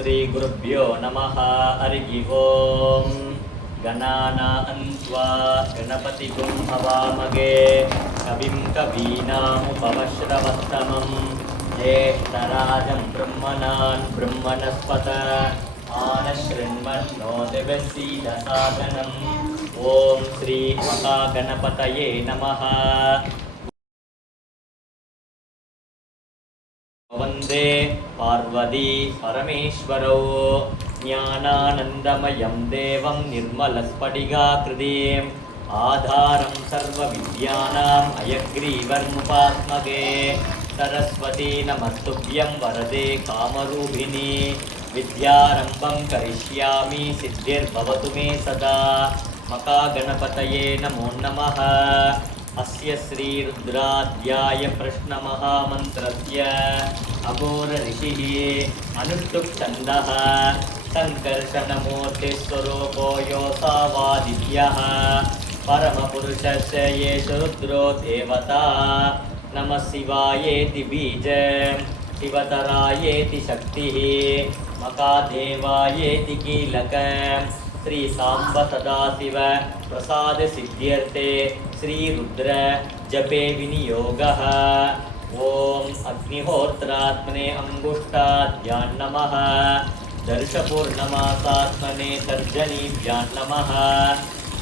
ಶ್ರೀ ಗುರುಭ್ಯೋ ನಮಃ. ಹರಿ ಓಂ. ಗಣಾನಾನ್ವಾ ಗಣಪತಿಗುಂ ಹವಾಮಹೇ ಕವಿಂ ಕವೀನಾಮುಪಮಶ್ರವಸ್ತಮಂ ಜ್ಯೇಷ್ಠರಾಜಂ ಬ್ರಹ್ಮಣಾನ್ ಬ್ರಹ್ಮಣಸ್ಪತ ಆನಶೃಣ್ವನ್ನೋತಿಭಿಸ್ಸೀದಸಾದನಂ. ಓಂ ಶ್ರೀ ಮಹಾಗಣಪತಯೇ ನಮಃ. ವಂದೇ ಪಾರ್ವತಿ ಪರಮೇಶ್ವರೌ ಜ್ಞಾನಾನಂದಮಯಂ ದೇವಂ ನಿರ್ಮಲಸ್ಫಟಿಕಾಕೃತಿಂ ಆಧಾರಂ ಸರ್ವವಿದ್ಯಾನಾಂ ಹಯಗ್ರೀವರ್ಮುಪಾಸ್ಮಗೇ. ಸರಸ್ವತೀ ನಮಸ್ತುಭ್ಯಂ ವರದೆ ಕಾಮರೂಪಿಣಿ ವಿದ್ಯಾರಂಭಂ ಕರಿಷ್ಯಾಮಿ ಸಿದ್ಧಿರ್ಭವತು ಮೇ ಸದಾ. ಮಹಾಗಣಪತಯೇ ನಮೋ ನಮಃ. ಅಸ್ಯ ಶ್ರೀ ರುದ್ರಾಧ್ಯಾಯ ಪ್ರಶ್ನ ಮಹಾಮಂತ್ರಸ್ಯ ಅಘೋರ ಋಷಿಃ ಅನುಷ್ಠುಪ್ ಛಂದಃ ಸಂಕರ್ಷಣಮೂರ್ತಿ ಸ್ವರೂಪೋ ಯೋಸಾವಾದಿತ್ಯಃ ಪರಮಪುರುಷಸ್ಯ ಯೇಷು ರುದ್ರೋ ದೇವತಾ. ನಮಃ ಶಿವಾಯೇತಿ ಬೀಜಂ ಶಿವತರಾಯೇತಿ ಶಕ್ತಿಃ ಮಹಾದೇವಾಯೇತಿ ಕೀಲಕಂ. ಶ್ರೀ ಸಾಂಬ ಸದಾಶಿವ ಪ್ರಸಾದ ಸಿದ್ಧ್ಯರ್ಥೆ ಶ್ರೀ ರುದ್ರ ಜಪೆ ವಿನಿಯೋಗಃ. ಓಂ ಅಗ್ನಿಹೋತ್ರಾತ್ಮನೆ ಅಂಗುಷ್ಟಾದ್ಯಾನ್ ನಮಃ. ದರ್ಶಪೂರ್ಣಮಾಸಾತ್ಮನೆ ತರ್ಜನೀಭ್ಯಾನ್ ನಮಃ.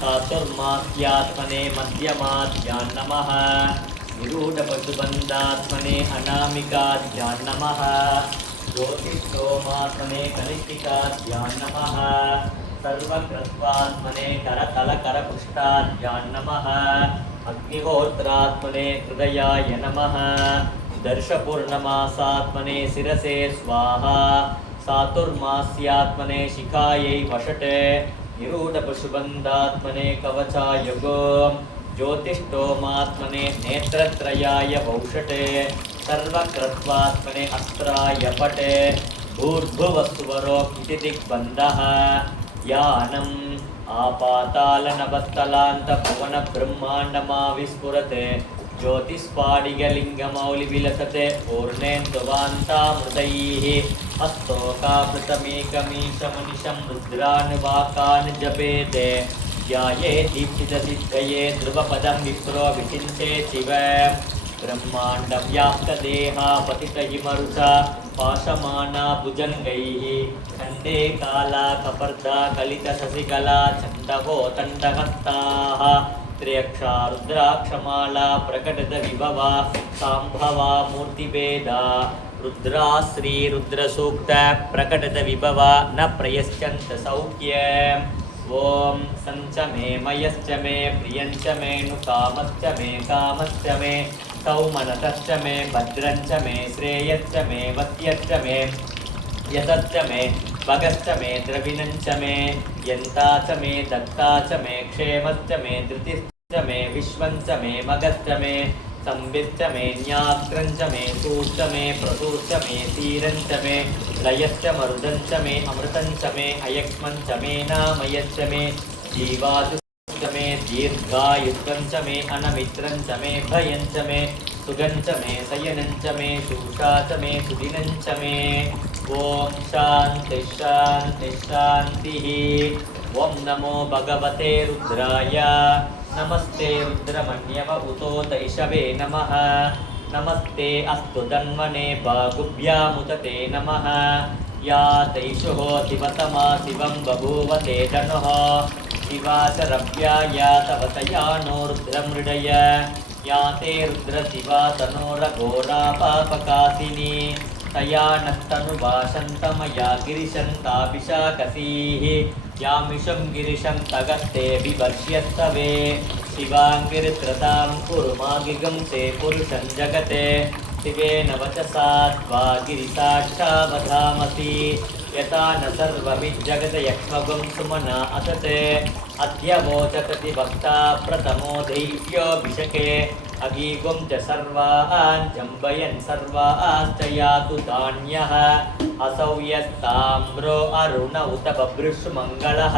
ಚಾತುರ್ಮಾಸ್ಯಾತ್ಮನೆ ಮಧ್ಯಮಾದ್ಯಾನ್ ನಮಃ. ನಿರೂಢಪಶುಬಂಧಾತ್ಮನೆ ಅನಾಮಿಕಾದ್ಯಾನ್ ನಮಃ. ಜ್ಯೋತಿಷ್ಠೋಮಾತ್ಮನೆ ಕನಿಷ್ಠಿಕಾದ್ಯಾನ್ ನಮಃ. ಸರ್ವಕೃತ್ವಾತ್ಮನೆ ಕರತಲಕರಪೃಷ್ಠಾದ್ಯಾನ್ ನಮಃ. ಅಗ್ನಿಹೋತ್ರಾತ್ಮನೆ ಹೃದಯಾಯ ನಮಃ. ದರ್ಶಪೂರ್ಣಮಾಸಾತ್ಮನೆ ಶಿರಸೆ ಸ್ವಾಹಾ. ಸಾತುರ್ಮಾಸ್ಯಾತ್ಮನೆ ಶಿಖಾಯೈ ವಷಟೆ. ನಿರೂಢಪಶುಬಂಧಾತ್ಮನೆ ಕವಚಾಯ ಗೋ. ಜ್ಯೋತಿಷ್ಠೋಮಾತ್ಮನೆ ನೇತ್ರತ್ರಯಾಯ ವೌಷಟೆ. ಸರ್ವಕೃತ್ವಾತ್ಮನೆ ಅಸ್ತ್ರಾಯ ಪಟೆ. ಭೂರ್ಭುವಸ್ಸುವರೋ ಇತಿ ದಿಗ್ಬಂಧಃ. ಯಾನಂ ಆಪಾತಾಲನಭಸ್ಥಲಾಂತ ಭುವನ ಬ್ರಹ್ಮಾಂಡಮಾವಿಸ್ಫುರತೆ. ಜ್ಯೋತಿಸ್ಫಾಟಿಕಲಿಂಗಮೌಲಿ ವಿಲಸತೆ ಪೂರ್ಣೇಂದುವಾಂತಾಮೃತೈಃ. ಹಸ್ತೋಕಾಮೃತಮೇಕಮೀಶಮನಿಶಂ ರುದ್ರಾನ್ ಜಪೇತೆ. ಧ್ಯಾಯೇ ದೀಪ್ತಿತಸಿದ್ಧಯೇ ಧ್ರುವಪದಂ ವಿಪ್ರೋ ವಿಚಿಂತೆ ಶಿವ. ಬ್ರಹ್ಮಾಂಡ ವ್ಯಾಪ್ತ ದೇಹ ಪತಿತ ಹಿಮರುಷ ಪಾಶಮಾನ ಭುಜಂಗೈಃ. ಖಂಡೇ ಕಾಲ ಕಪರ್ಧ ಕಲಿತ ಶಶಿಕಲಾ ಛಂದವೋ ತಂಡಹಸ್ತಾಃ. ತ್ರ್ಯಕ್ಷಾ ರುದ್ರಾಕ್ಷಮಾಲಾ ಪ್ರಕಟದ ವಿಭವ ಸಾಂಭವ ಮೂರ್ತಿಭೇದ. ರುದ್ರಾ ಶ್ರೀ ರುದ್ರ ಸೂಕ್ತ ಪ್ರಕಟದ ವಿಭವ ನ ಪ್ರಯಶ್ಚಂತ ಸೌಖ್ಯಂ. ಓಂ ಸಂಚ ಮೇ ಮಯಶ್ಚ ಮೇ ಪ್ರಿಯಂಚ ಮೇ ನು ಕಾಮಶ್ಚ ಮೇ ಕಾಮಶ್ಚ ಮೇ ಸೌಮನಸಶ್ಚ ಮೇ ಭದ್ರಂಚ ಮೇ ಶ್ರೇಯಶ್ಚ ಮೇ ವತ್ಯಶ್ಚ ಮೇ ಯತಶ್ಚ ಮೇ ಭಗಶ್ಚ ಮೇ ದ್ರವಿಣಂಚ ಮೇ ಯಂತಾ ಚ ಮೇ ದತ್ತಾ ಚ ಮೇ ಕ್ಷೇಮಶ್ಚ ಮೇ ಧೃತಿಶ್ಚ ಮೇ ವಿಶ್ವಂಚ ಮೇ ಮಗಶ್ಚ ಮೇ ಸಂವಿಶ್ಚ ಮೇ ನ್ಯಾಕ್ರಂಚ ಮೇ ಸೂಶ್ಚ ಮೇ ಪ್ರಸೂಶ್ಚ ಮೇ ತೀರಂಚ ಮೇ ಲಯಶ್ಚ ಮರುದಂಚ ಮೇ ಅಮೃತಂಚ ಮೇ ಅಯಕ್ಷ್ಮಂಚ ಮೇ ನಾಮಯಶ್ಚ ಮೇ ಜೀವಾದುಶ್ಚ ಮೇ ದೀರ್ಘಾಯುಷ್ಕಂಚ ಮೇ ಅನಮಿತ್ರಂಚ ಮೇ ಭಯಂಚ ಮೇ ಸುಗಂಚ ಮೇ ಶಯನಂಚ ಮೇ ಶೂಷಾ ಚ ಮೇ ಸುದಿನಂಚ ಮೇ. ಓಂ ಶಾಂತಿ ಶಾಂತಿ ಶಾಂತಿಃ. ಓಂ ನಮೋ ಭಗವತೆ ರುದ್ರಾಯ. ನಮಸ್ತೆ ರುದ್ರಮಣ್ಯವ ಉತೋ ತೈಷವೇ ನಮಃ. ನಮಸ್ತೆ ಅಸ್ತು ತನ್ಮನೆ ಬಾಗುಭ್ಯಾಮುತತೆ ನಮಃ. ಯಾ ತೈಷುಃ ಶಿವತಮಾ ಶಿವಂ ಬಭೂವತೆ ಧನುಃ. ಶಿವಾಚರಭ್ಯಾ ಯಾ ತವ ತಯಾನೋ ರುದ್ರಮೃಡಯ. ಯಾ ತೇ ರುದ್ರ ಶಿವಾ ತನೋರಘೋರಾಪಾಪಕಾಸಿನಿ. ತಯಾ ನಸ್ತನುಭಾಷಂತಮಯಾ ಗಿರಿಶಂತಾಭಿಷಾಕಸೀಃ. ಯಾಮಿಷಂ ಗಿರಿಶಂ ತಗಸ್ತೆ ಬಿಭರ್ಷ್ಯಸ್ತವೇ. ಶಿವಾಂಗಿರಿತ್ರತಾಂ ಕುರು ಮಾಗಿಗಂಸೆ ಪುರುಷಂ ಜಗತೆ. ಶಿವೇನ ವಚಸಾ ತ್ವಾ ಗಿರಿಸಾಕ್ಷಾವಧಾಮಸಿ. ಯಥಾ ನ ಸರ್ವಮಿಜ್ಜಗತ ಯಕ್ಷ್ಮಗುಂ ಸುಮನಾ ಅಸತೆ. ಅದ್ಯ ವೋಚಕತಿ ಭಕ್ತಾ ಪ್ರಥಮೋ ದೈವ್ಯೋಭಿಷಕೆ. ಅಗೀಗುಂ ಚ ಸರ್ವಾನ್ ಜಂಬಯನ್ ಸರ್ವಾಶ್ಚ ಯಾತು ಧಾನ್ಯಃ. असौ यस्ताम्रो अरुण उत बभृषु मंगलः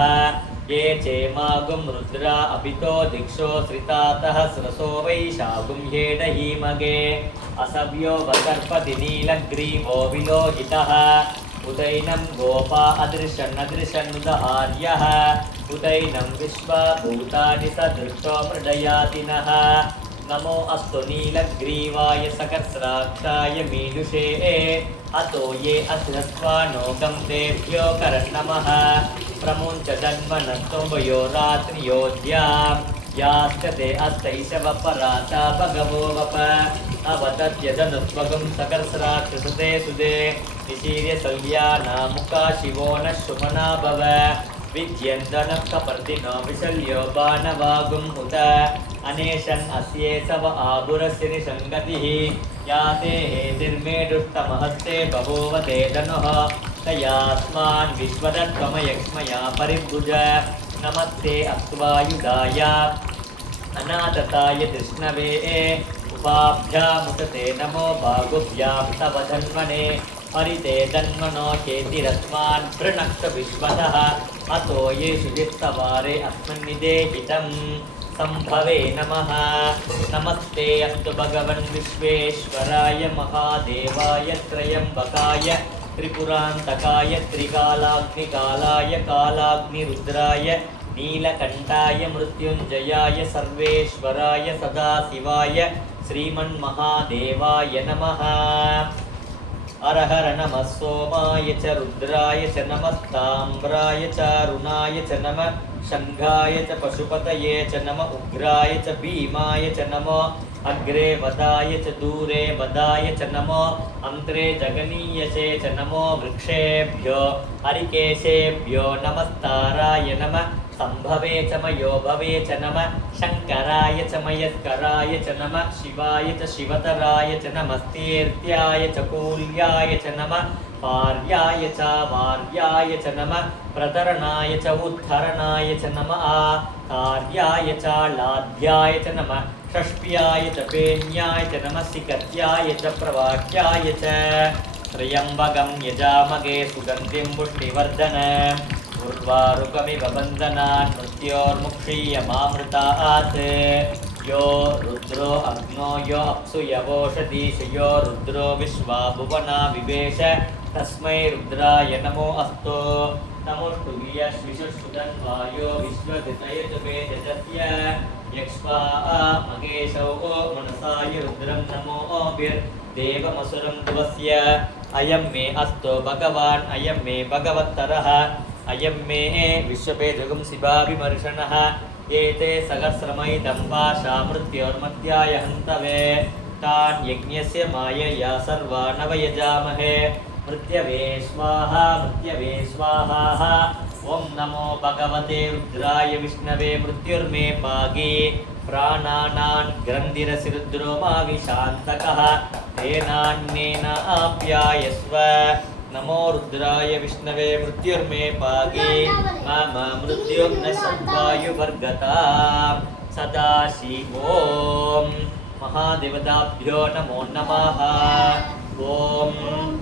ये चेमागुं रुद्रा अपितो दिक्षो श्रितातः स्रसो वैशागुं हेडहीमगे असव्यो वसर्पति नीलग्रीवो विलोहितः उदैनं गोपा अदृशन्नुदहार्यः उदैनं विश्वभूतानि सदृष्टो मृडयातिनः नमो अस्तु नीलग्रीवाय सकस्राक्षाय मीनुषे अतो ये अस्रस्वानो गन्धेभ्यो करन्नमः प्रमुञ्च जन्मनस्तुभयो रात्रियोऽद्यां यास्ते अस्तैशवपराता भगवो वप अवतत्यजनुत्वगं सकर्सराक्षसते सुदे निशीर्य सल्यानामुका शिवो नः शुमना भव विद्यन्दनः कपर्दिनो विशल्यो बाणवागुं हुत अनेशन् अस्ये सव आभुरस्य निसङ्गतिः याते हेतिर्मे दुष्टमहस्ते बभूव ते धनुः तयास्मान् विश्वदत्वमयक्ष्मया परिभुज नमस्ते अक्त्वायुधाय अनाथताय कृष्णवे उपाभ्यामुदते नमो बाहुभ्यां तव धन्वने हरिते धन्वनो चेतिरस्मान् प्रणक्त विश्वतः अतो ये शुचिस्तवारे अस्मन्निदेहितं संभवे नमः नमस्ते अस्तु भगवन् विश्वेश्वराय महादेवाय त्रयम्बकाय त्रिपुरान्तकाय त्रिकालाग्निकालाय कालाग्निरुद्राय नीलकण्ठाय मृत्युञ्जयाय सर्वेश्वराय सदाशिवाय श्रीमन्महादेवाय नमः हर हर नमः सोमाय च रुद्राय च नमस्ताम्राय च अरुणाय च नमः शङ्खाय च पशुपतये च नमः उग्राय च भीमाय च नमो अग्रे वदाय च दूरे वदाय च नमो अन्त्रे जगनीयसे च नमो वृक्षेभ्यो हरिकेशेभ्यो नमस्ताराय नमः संभवे च मयो भवे च नमः शङ्कराय च मयस्कराय च नमः शिवाय च शिवतराय च नमस्तीर्त्याय च कूल्याय च नमः पार्याय च वार्याय च नमः प्रतरणाय च उद्धरणाय च नमः कार्याय च लाध्याय च नमः षष्ट्याय च पेन्याय च नमः सिकत्याय च प्रवाक्याय च त्र्यम्बकं यजामहे सुगन्धिं पुष्टिवर्धन उर्वारुकमिव बन्धनान् मृत्योर्मुक्षीयमामृतात् यो रुद्रो अग्नो यो अप्सु यवोषधीश यो रुद्रो विश्वा भुवना विवेश तस्मै रुद्राय नमो अस्तु नमोऽस्तु विश्वसुदन्वायो विश्वदितयतुवेदस्य यक्ष्वा महेशौ मनसाय रुद्रं नमोभिर्देवमसुरं दिवस्य अयं मे अस्तु भगवान् अयं मे भगवत्तरः अयं मे विश्वपेदुगं शिवाभिमर्शनः एते सहस्रमैदं पाशा मृत्योर्मध्याय हन्तवे तान् यज्ञस्य मायया सर्वा नवयजामहे मृत्यवे स्वाहा ॐ नमो भगवते रुद्राय विष्णवे मृत्युर्मे पागे प्राणानान् ग्रन्थिरसि रुद्रो मा विशान्तकः तेनान्येन आप्यायस्व नमो रुद्राय विष्णवे मृत्युर्मे पागे मम मृत्युर्न सद्वायुवर्गता सदाशिवो महादेवताभ्यो नमो नमः ॐ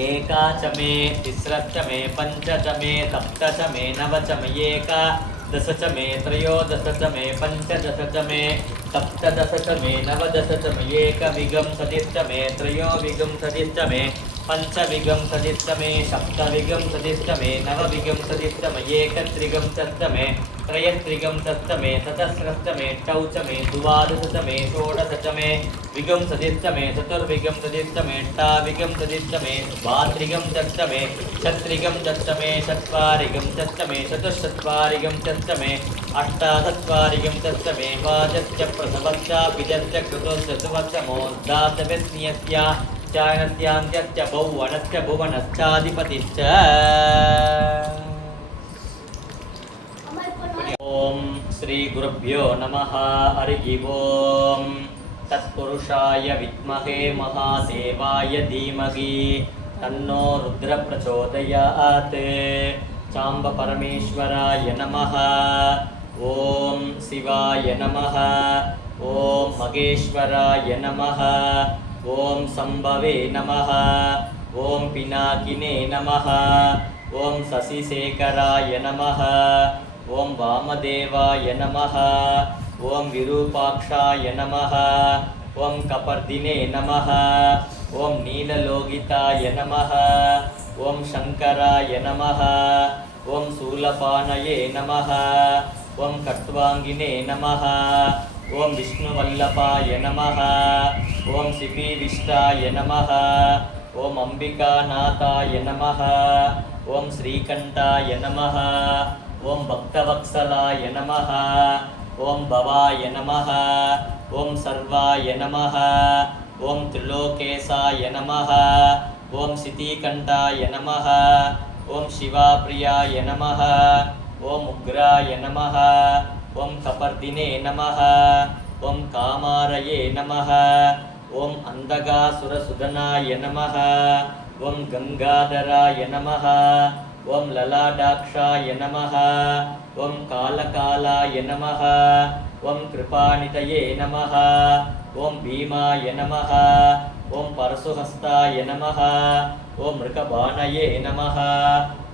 एका च मे तिस्रश्च मे पञ्च च मे सप्त च मे नव च मे एकादश च मे त्रयोदश च मे पञ्चदश च मे सप्तदश च मे नवदश च मे एकविंशतिश्च मे त्रयोविंशतिश्च मे पञ्चविंशतिश्च मे सप्तविंशतिश्च मे नवविंशतिश्च मे एकत्रिंशच्च मे त्रयस्त्रिंशच्च मे चतस्रश्च मे षष्ठ च मे द्वादश च मे षोडश च मे विंशतिश्च मे चतुर्विंशतिश्च मे अष्टाविंशतिश्च मे द्वात्रिंशच्च मे षट्त्रिंशच्च मे चत्वारिंशच्च मे चतुश्चत्वारिंशच्च मे अष्टाचत्वारिंशच्च मे वाचश्च प्रसवश्च बीजश्च कृतश्च सुवत्समोद्दातव्यस्न्यस्य चायनस्यान्त्यश्च भुवनश्च भुवनश्चाधिपतिश्च ओम श्री गुरुभ्यो नमः हरिः ओम तत्पुरुषाय विद्महे महादेवाय धीमहि तन्नो रुद्र प्रचोदयात् चाम्ब परमेश्वराय नमः ओम शिवाय नमः ओम महेश्वराय नमः ओम संभवे नमः ओम पिनाकिने नमः ओम शशिशेखराय नमः ओम वामदेवाय नमः ओम विरूपाक्षाय नमः ओम कपर्दिने नमः ओम नीललोहिताय नमः ಓಂ ಶಂಕರಾಯ ನಮಃ. ಓಂ ಶೂಲಪಾನಯೇ ನಮಃ. ಓಂ ಖಟ್ವಾಂಗಿನೇ ನಮಃ. ಓಂ ವಿಷ್ಣುವಲ್ಲಭಾಯ ನಮಃ. ಓಂ ಸಿಪಿವಿಷ್ಟಾಯ ನಮಃ. ಓಂ ಅಂಬಿಕಾನಾಥಾಯ ನಮಃ. ಓಂ ಶ್ರೀಕಂಠಾಯ ನಮಃ. ಓಂ ಭಕ್ತವತ್ಸಲಾಯ ನಮಃ. ಓಂ ಭವಾಯ ನಮಃ. ಓಂ ಸರ್ವಾಯ ನಮಃ. ಓಂ ತ್ರಿಲೋಕೇಶಾಯ ನಮಃ. ಓಂ ಸಿತಿಕಂಠಾಯ ನಮಃ. ಓಂ ಶಿವಪ್ರಿಯಾಯ ನಮಃ. ಓಂ ಉಗ್ರಾಯ ನಮಃ. ಓಂ ಕಪರ್ದಿನೇ ನಮಃ. ಓಂ ಕಾಮಾರಯೇ ನಮಃ. ಓಂ ಅಂಧಗಾಸುರಸುಧನಾಯ ನಮಃ. ಓಂ ಗಂಗಾಧರಾಯ ನಮಃ. ಓಂ ಲಲಾಟಾಕ್ಷಾಯ ನಮಃ. ಓಂ ಕಾಲಕಾಲಾಯ ನಮಃ. ಓಂ ಕೃಪಾನಿಧಯೇ ನಮಃ. ಓಂ ಭೀಮಾಯ ನಮಃ. ಓಂ ಪರಶುಹಸ್ತಾಯ ನಮಃ. ಓಂ ಮೃಗಬಾಣಯೇ ನಮಃ.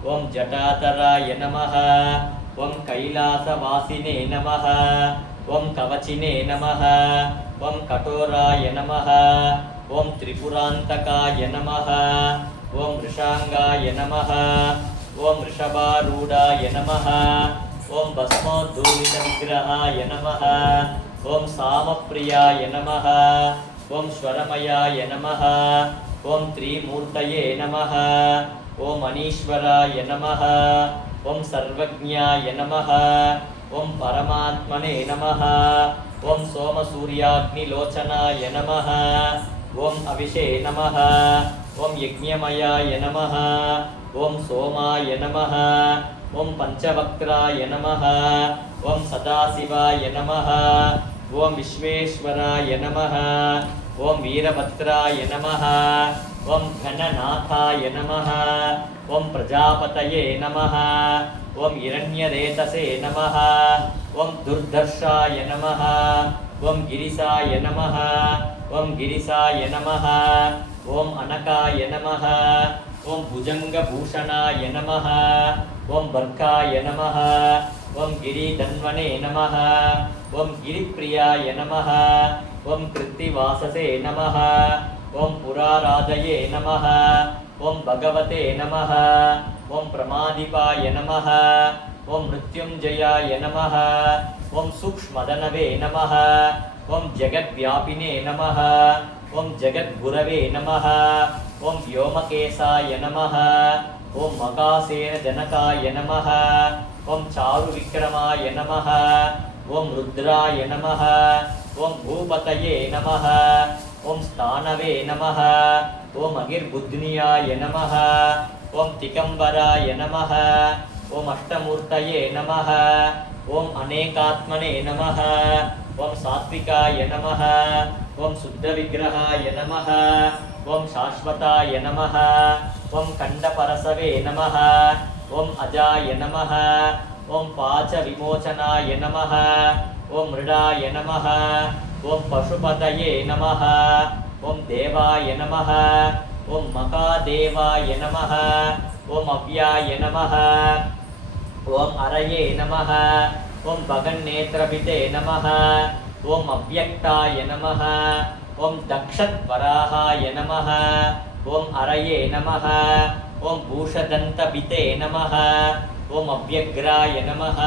ಓಂ ಜಟಾಧರಾಯ ನಮಃ. ಓಂ ಕೈಲಾಸವಾಸಿನೇ ನಮಃ. ಓಂ ಕವಚಿನೇ ನಮಃ. ಓಂ ಕಠೋರಾಯ ನಮಃ. ಓಂ ತ್ರಿಪುರಾಂತಕಾಯ ನಮಃ. ಓಂ ವೃಷಾಂಗಾಯ ನಮಃ. ಓಂ ವೃಷಭಾರೂಢಾಯ ನಮಃ. ಓಂ ಭಸ್ಮೋದ್ಧೂಲಿತ ವಿಗ್ರಹಾಯ ನಮಃ. ಓಂ ಸಾಮಪ್ರಿಯಾಯ ನಮಃ. ಓಂ ಸ್ವರಮಯಾಯ ನಮಃ. ಓಂ ತ್ರಿಮೂರ್ತಯೇ ನಮಃ. ಓಂ ಅನೀಶ್ವರಾಯ ನಮಃ. ಓಂ ಸರ್ವಜ್ಞಾಯ ನಮಃ. ಓಂ ಪರಮಾತ್ಮನೇ ನಮಃ. ಓಂ ಸೋಮಸೂರ್ಯಾಗ್ನಿಲೋಚನಾಯ ನಮಃ. ಓಂ ಅಭಿಷೇ ನಮಃ. ಓಂ ಯಜ್ಞಮಯಾಯ ನಮಃ. ಓಂ ಸೋಮಾಯ ನಮಃ. ಓಂ ಪಂಚವಕ್ರಾಯ ನಮಃ. ಓಂ ಸದಾಶಿವಾಯ ನಮಃ. ಓಂ ವಿಶ್ವೇಶ್ವರಾಯ ನಮಃ. ಓಂ ವೀರಭದ್ರಾಯ ನಮಃ. ಓಂ ಘನನಾಥಾಯ ನಮಃ. ಓಂ ಪ್ರಜಾಪತಯೇ ನಮಃ. ಓಂ ಹಿರಣ್ಯರೇತಸೇ ನಮಃ. ಓಂ ದುರ್ಧರ್ಷಾಯ ನಮಃ. ಓಂ ಗಿರಿಸಾಯ ನಮಃ. ಓಂ ಗಿರಿಸಾಯ ನಮಃ. ಓಂ ಅನಕಾಯ ನಮಃ. ಓಂ ಭುಜಂಗಭೂಷಣಾಯ ನಮಃ. ಓಂ ಬರ್ಕಾಯ ನಮಃ. ಓಂ ಗಿರಿಧನ್ವನೇ ನಮಃ. ಓಂ ಗಿರಿಪ್ರಿಯಾಯ ನಮಃ. ಓಂ ಕೃತ್ತಿವಾಸಸೇ ನಮಃ. ಓಂ ಪುರಾರಾಧಯೇ ನಮಃ. ಓಂ ಭಗವತೆ ನಮಃ. ಓಂ ಪ್ರಮಾದಿಪಾಯ ನಮಃ. ಓಂ ಮೃತ್ಯುಂಜಯಾಯ ನಮಃ. ಓಂ ಸೂಕ್ಷ್ಮದನವೇ ನಮಃ. ಓಂ ಜಗದ್ವ್ಯಾಪಿನೇ ನಮಃ. ಓಂ ಜಗದ್ಗುರವೇ ನಮಃ. ಓಂ ವ್ಯೋಮಕೇಶಾಯ ನಮಃ. ಓಂ ಮಕಾಸೇನ ಜನಕಾಯ ನಮಃ. ಓಂ ಚಾರು ವಿಕ್ರಮಾಯ ನಮಃ. ಓಂ ರುದ್ರಾಯ ನಮಃ. ಓಂ ಭೂಪತಯೇ ನಮಃ. ಓಂ ಸ್ಥಾನವೇ ನಮಃ. ಓಂ ಅಗಿರ್ಬುದ್ನಿಯಾಯ ನಮಃ. ಓಂ ತಿಕಂಬರಾಯ ನಮಃ. ಓಂ ಅಷ್ಟಮೂರ್ತಯೇ ನಮಃ. ಓಂ ಅನೇಕಾತ್ಮನೇ ನಮಃ. ಓಂ ಸಾತ್ವಿಕಾಯ ನಮಃ. ಓಂ ಶುದ್ಧವಿಗ್ರಹಾಯ ನಮಃ. ಓಂ ಶಾಶ್ವತಾಯ ನಮಃ. ಓಂ ಖಂಡಪರಸವೇ ನಮಃ. ಓಂ ಅಜಾಯ ನಮಃ. ಓಂ ಪಾಚ ವಿಮೋಚನಾಯ ನಮಃ. ಓಂ ಮೃಡಾಯ ನಮಃ. ಓಂ ಪಶುಪತಯೇ ನಮಃ. ಓಂ ದೇವಾಯ ನಮಃ. ಓಂ ಮಹಾದೇವಾಯ ನಮಃ. ಓಂ ಅವ್ಯಾಯ ನಮಃ. ಓಂ ಅರಯೇ ನಮಃ. ಓಂ ಭಗನ್ನೇತ್ರಪಿತೆ ನಮಃ. ಓಂ ಅವ್ಯಕ್ತಾಯ ನಮಃ. ಓಂ ದಕ್ಷದ್ವರಾಹಾಯ ನಮಃ. ಓಂ ಅರಯೇ ನಮಃ. ಓಂ ಭೂಷದಂತಪಿತೆ ನಮಃ. ಓಂ ಅವ್ಯಗ್ರಾಯ ನಮಃ.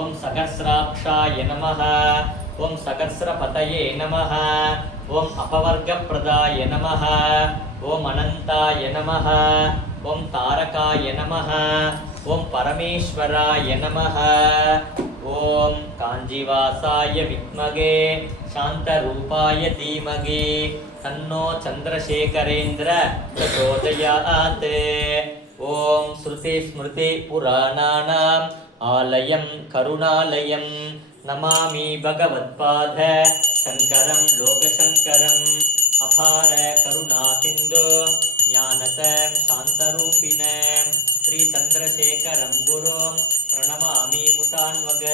ಓಂ ಸಹಸ್ರಾಕ್ಷಾಯ ನಮಃ. ಓಂ ಸಹಸ್ರಪತಯೇ ನಮಃ. ಓಂ ಅಪವರ್ಗಪ್ರದಾಯ ನಮಃ. ಓಂ ಅನಂತಾಯ ನಮಃ. ಓಂ ತಾರಕಾಯ ನಮಃ. ಓಂ ಪರಮೇಶ್ವರಾಯ ನಮಃ. ಓಂ ಕಾಂಜಿವಾಸಾಯ ವಿದ್ಮಹೇ ಶಾಂತರೂಪಾಯ ಧೀಮಹಿ ತನ್ನೋ ಚಂದ್ರಶೇಖರೇಂದ್ರ ಪ್ರಚೋದಯಾತ್. ಓಂ ಶ್ರುತಿ ಸ್ಮೃತಿ ಪುರಾಣಾನಾಂ ಆಲಯಂ ಕರುಣಾಲಯಂ ನಮಾಮಿ ಭಗವತ್ಪಾದ ಶಂಕರಂ ಲೋಕಶಂಕರಂ ಅಪಾರ ಕರುಣಾ ಸಿಂಧು ಜ್ಞಾನತ ಶಾಂತರೂಪಿಣ ಶ್ರೀ ಚಂದ್ರಶೇಖರಂ ಗುರುಂ ಪ್ರಣಮಾಮಿ ಮುತಾನ್ವಗ.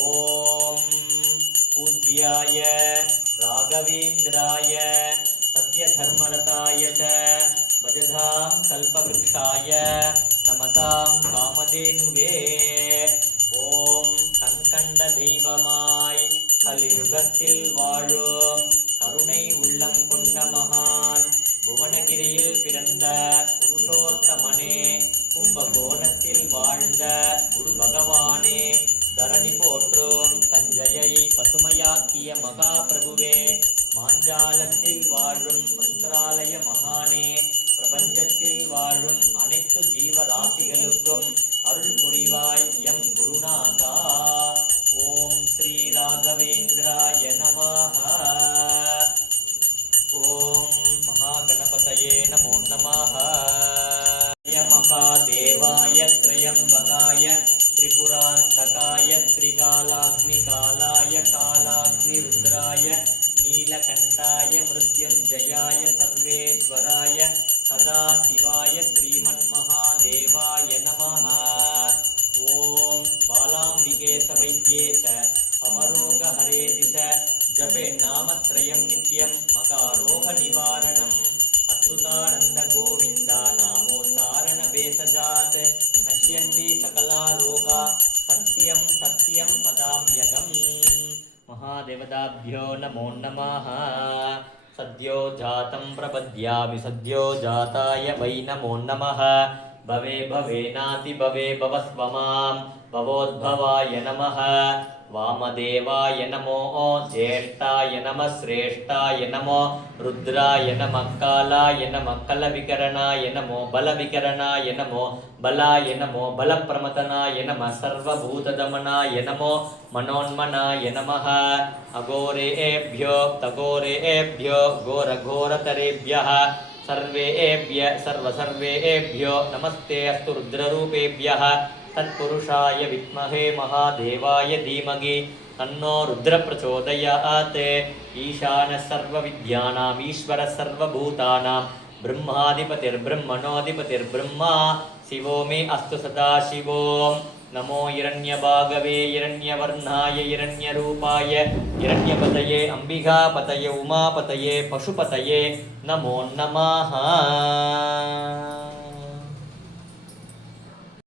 ಓಂ ಪೂಜ್ಯಾಯ ರಾಘವೇಂದ್ರಾಯ ಸತ್ಯಧರ್ಮರತಾಯ ಚ ಭಜಧಾಂ ಕಲ್ಪವೃಕ್ಷಾಯ ನಮತಾಂ ಕಾಮಧೇನುವೇ. ஓம் கண்கண்ட தெய்வமாய் கலியுகத்தில் வாழும் கருணை உள்ளம் கொண்ட மகான் புவனகிரியில் பிறந்த புருஷோ देवताभ्यो नमो नमः सद्यो जातं प्रपद्यामि सद्यो जाताय वै नमो नमः भवे भवेनाति भवे भवस्व मां भवोद्भवाय नमः वामदेवाय नमो ज्येष्ठाय नमः श्रेष्ठाय नमो रुद्राय नमः कालाय नमः कलविकरणाय नमो बलविकरणाय नमो बलाय नमो बलप्रमतनाय नमः सर्वभूतदमनाय नमो मनोन्मनाय नमः अघोरेभ्यो तघोरेभ्यो घोरघोरतरेभ्यः सर्वेभ्यो नमस्ते अस्तु रुद्ररूपेभ्यः तत्पुरुषाय विद्महे महादेवाय धीमहि तन्नो रुद्र प्रचोदयात् ईशानः सर्वविद्यानाम् ईश्वरः सर्वभूतानां ब्रह्माधिपतिर्ब्रह्मणोऽधिपतिर्ब्रह्मा शिवो मे अस्तु सदा शिवो नमो हिरण्यभागवे हिरण्यवर्णाय हिरण्यरूपाय हिरण्यपतये अंबिकापतये उमापतये पशुपतये नमो नमः।